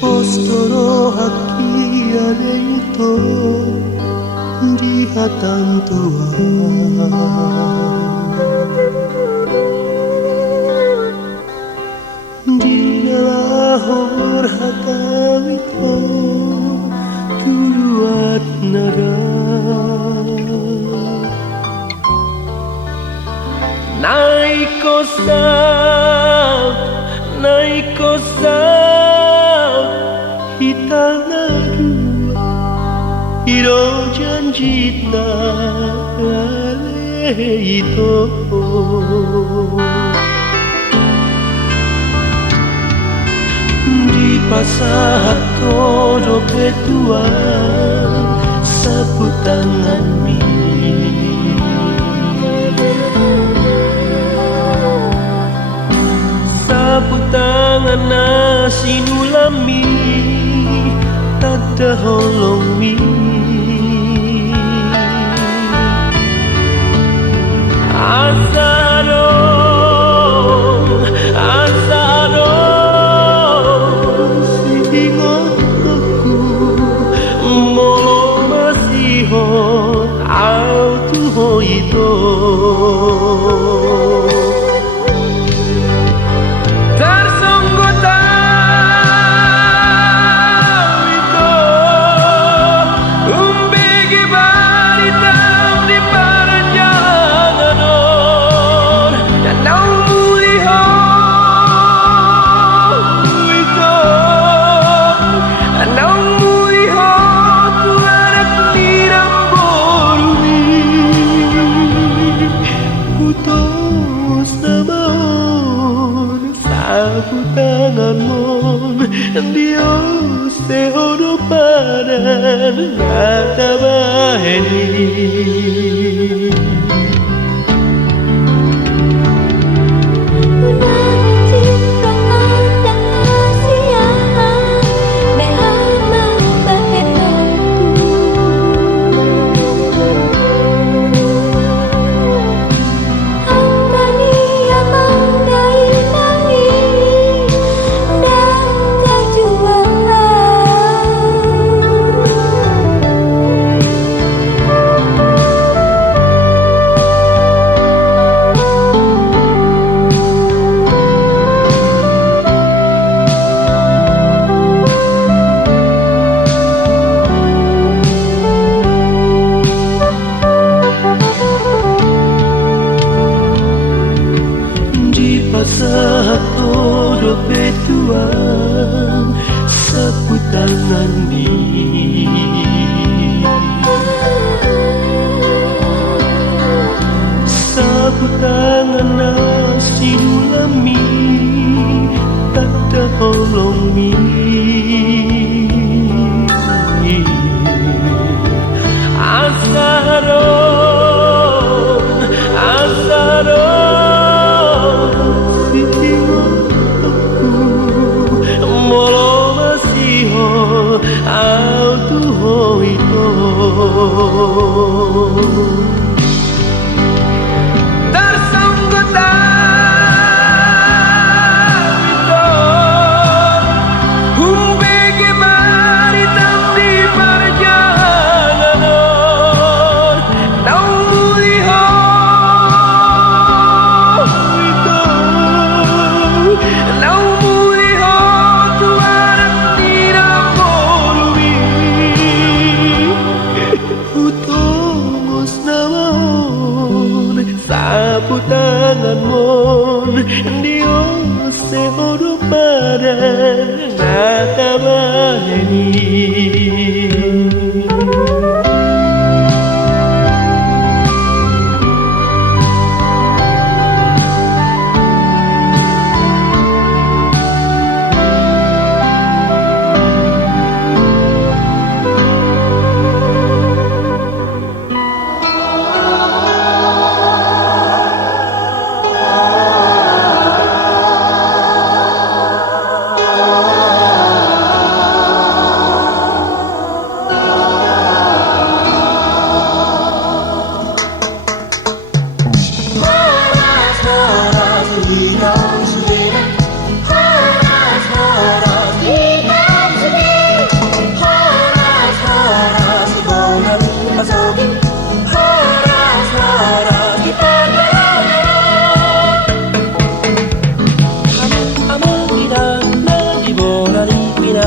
Postoro haki adeito di hatan tua di lahor hatawito turuat nara naiko sab hitanaru hiro janjita ito di pasar koro ketua saputangan saputangan nasi nulami tada holong mi asarong singoku molo masiho autu hoito Dios te oro para nada baheni Satu betuan saputangan mi saputangan nasi nulami tada holong mi asarong molo masiho autu hoito tarsangkota ito humbege maritam di perjalanan nauliho ito nauliho tuarap tirang bolwi utomos naman saputangan mon Dios te oro para nada baheni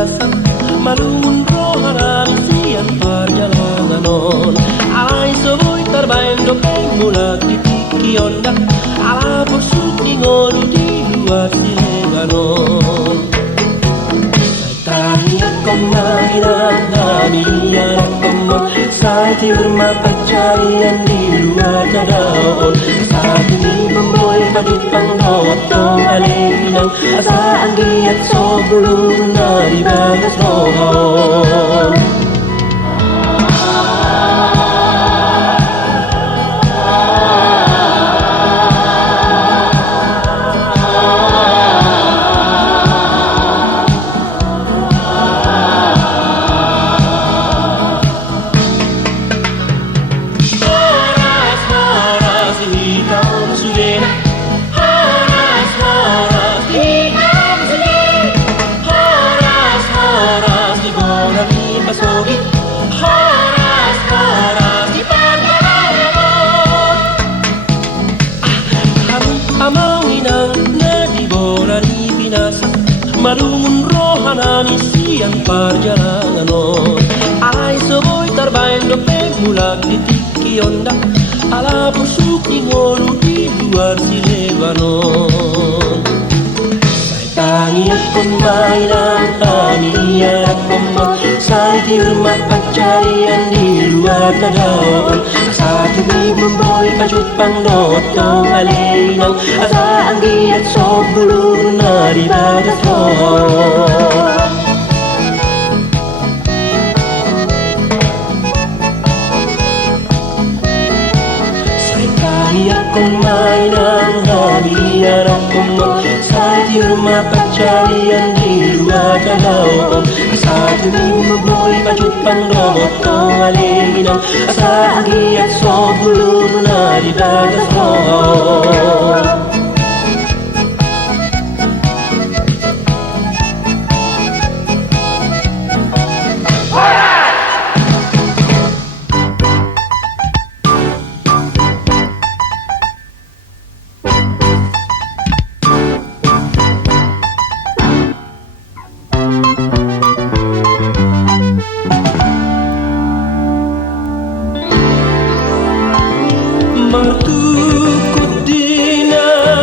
binasa malungun rohanan sian perjalanan on alai soboi terbain dopeng mulak di tiki onda ala borsuk ngolu di luar sileganon Tanya kemainan kami yang kemon Saya tiurma pencarian di luar daun Saat ini memboy badut panggotong alenang Asa anggiat sobelum nari bagas rohon Malungun rohanani siang perjalanan on alai soboi terbaik dopeng mulak di tiki onda ala busuk ngolu di luar sileganon Tangi pemainan kami ya komon Saya di rumah pencarian di luar daun Satu di memboy pajut pangdotong alenang Asa anggiat sobelum nari bagas roh Mainan kami arah komon Saya di rumah pencarian di luar daun Satu minggu boy pajut pangdotong alenang Asa anggiat sobelum nari bagas roh Martukkot dina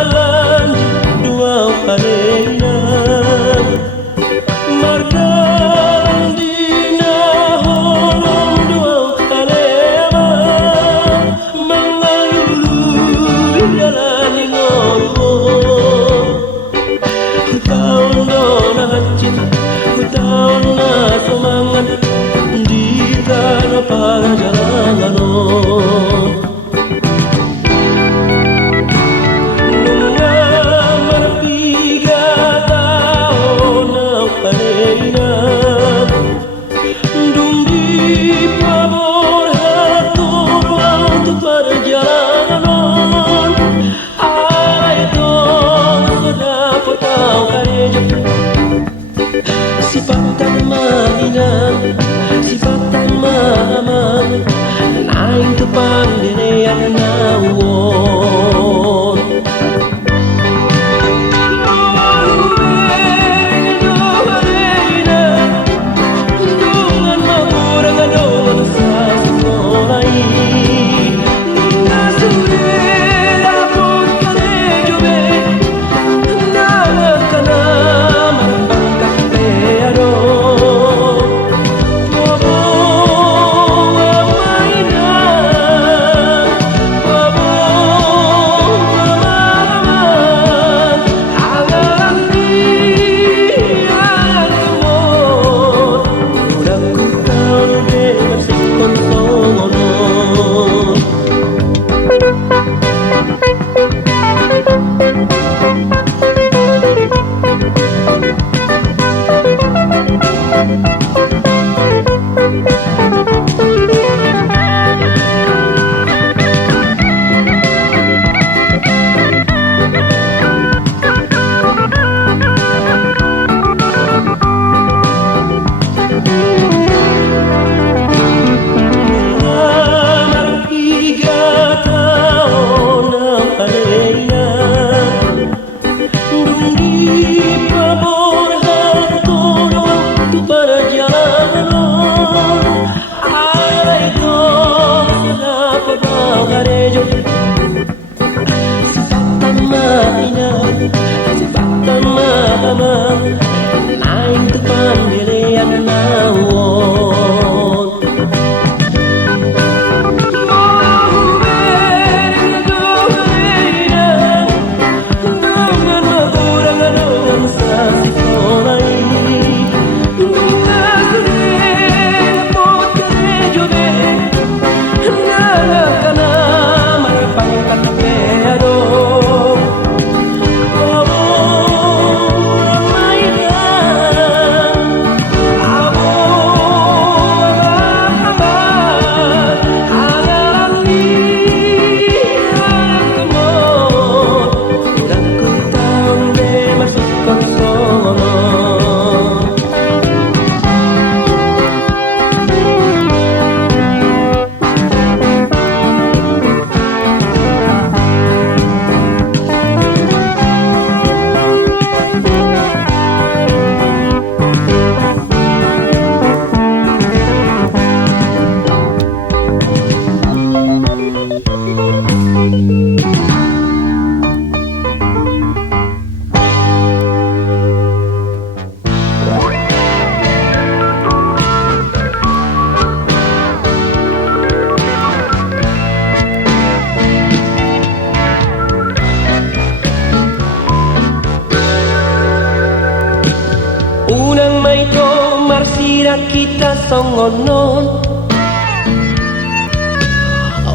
Unang may to marsira kita songonon.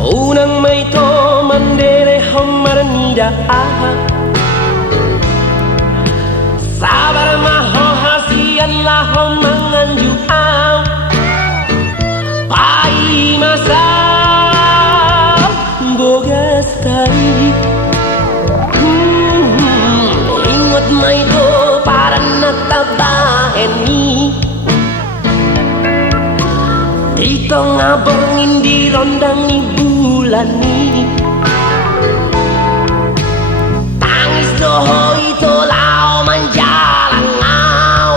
Unang may to mandere homar nida aha. Sabar maho hasian laho manganju au. Pai masa bogas tari. Ingat may to para natabaheni. Dito ngabongin di rondang ni bulan ni. Tangis doho itu lau menjalan ngau.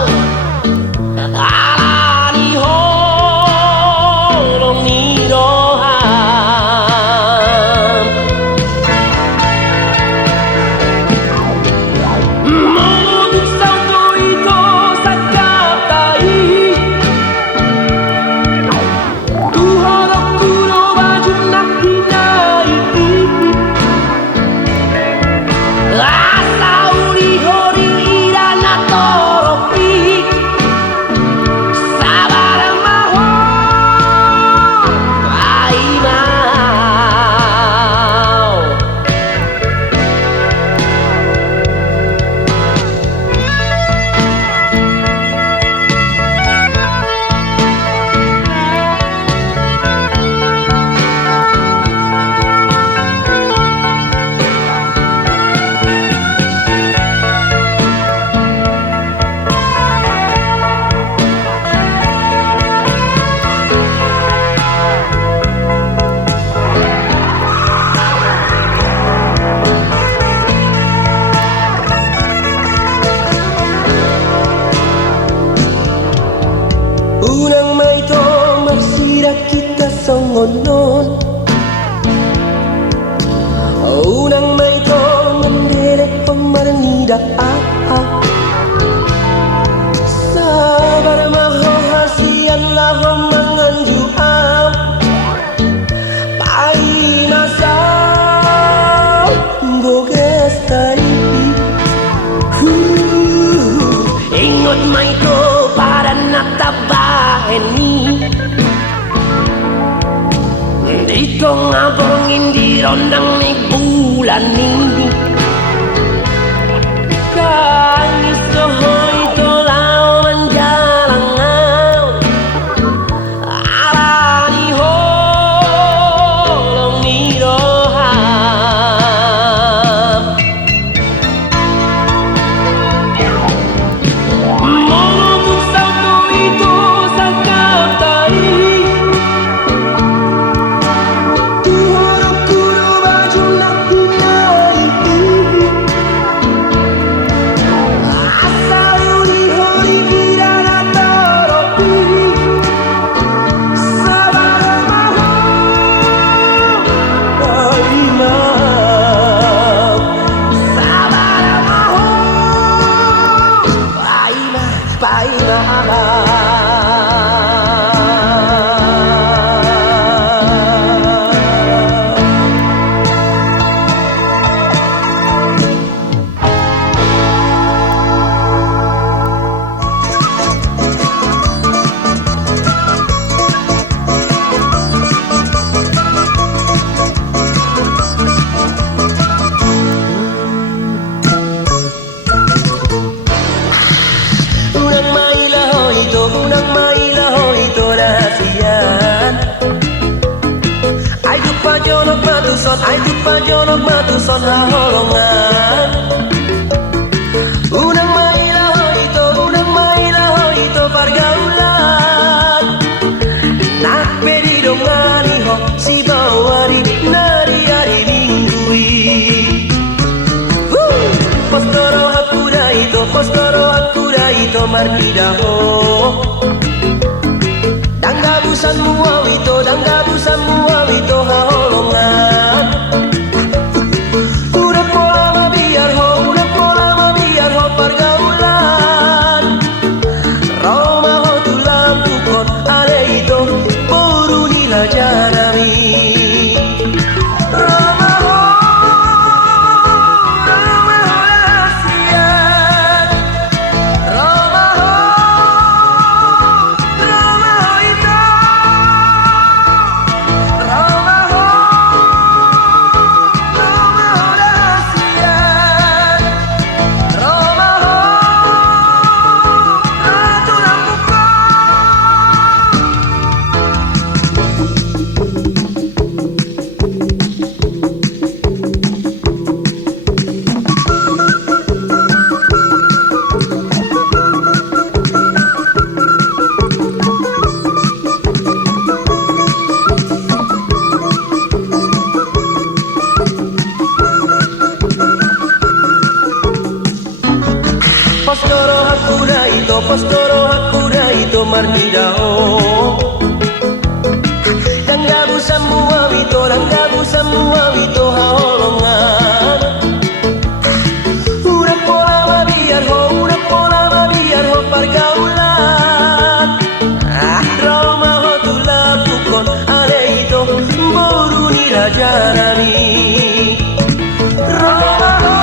Alani holong ni doham. Mau satu itu sakatai. HORAS no baju nak HINAIT. Asa uri hori irana toropi. Sabar maho aimau. Unang may to marsira kita songonon. Unang may to mandere pemarnida ah. Sabar maho hasian laho manganju am. Pai masa bogas tari. Ingot may to para natabaheni. Dito ngabongin di rondang ni bulan ni. Kais doho itu lau menjalang ngau. Alani holong ni doham. Mau satu itu sakatai. HORAS no baju nak HINAIT. Asal uri hori irana toropi. Sabar maho aimau. Sabar maho aimau. Unang MAILA ho ito rahasian. Ay dupa jonok matuson haholongan. Unang MAILA ho ito pergaulan. Nak pedi dongani ho si bawari nari hari minggui. Postoro hakura ito martida ho. Dangga busan muaw ito haholongan. Udah pola mabiar ho pergaulan. Roma ho tulang tukot ale ito puru nila janami. Roma ho rahasian. Roma ho hakura ito pastoro hakura ito marnidao Danggabu semua wito haolongan Urap pola mabiar ho pergaulan Roma ho tulapukon ale ito boru ni rajarani Roma ho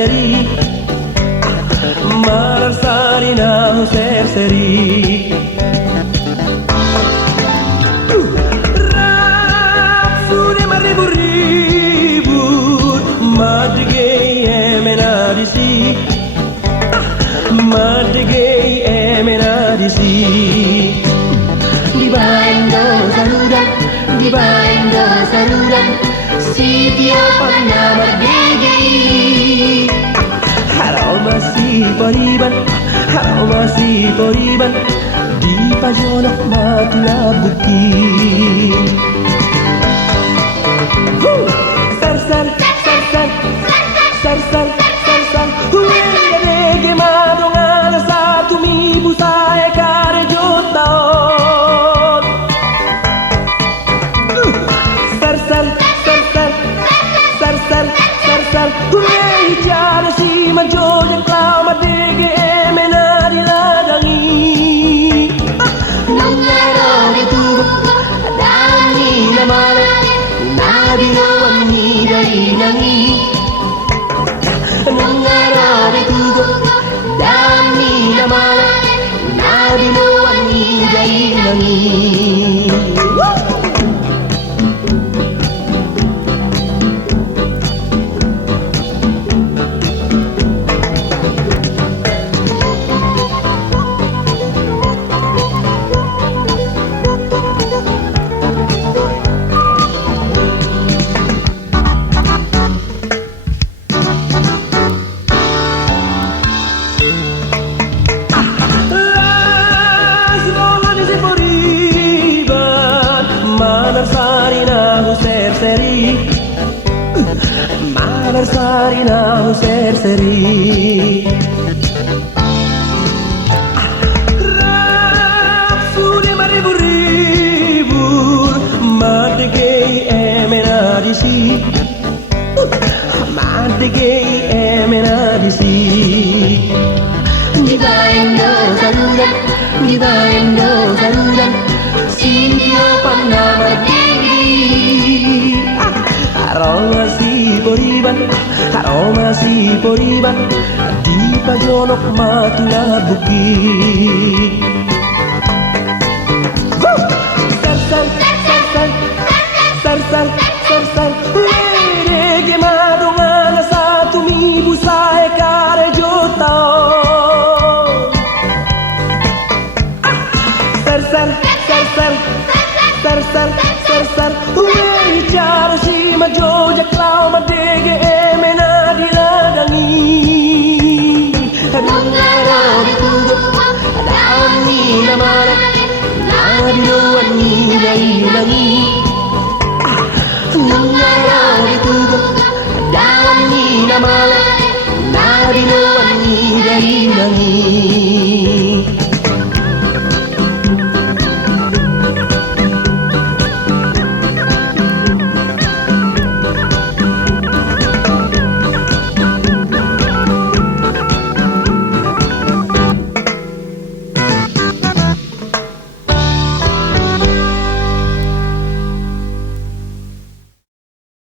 seri Marasari na seri Rapsune maribu-ribut Madigay emenadisi Madigay emenadisi Di baindo saludan Di baindo saludan Sitio pagnamardigay Haraw masih poriban Di pajonok matinabuki Sar Huwag madongan sa tumibo sa ekarejot taon Huwag dyan si Manjo yang klau madige emena diladangi Nung araw itubog dami naman Nabinawan ni dari nangi Nung araw itubog dami naman Nabinawan ni dari nangi Sari na seri Rapsune maribu-ribur Madigay emenadisi Madigay emenadisi Di baindo saludan Di baindo saludan Sintio pagnamardigay Aroma si poriban Di pajonok matulabuki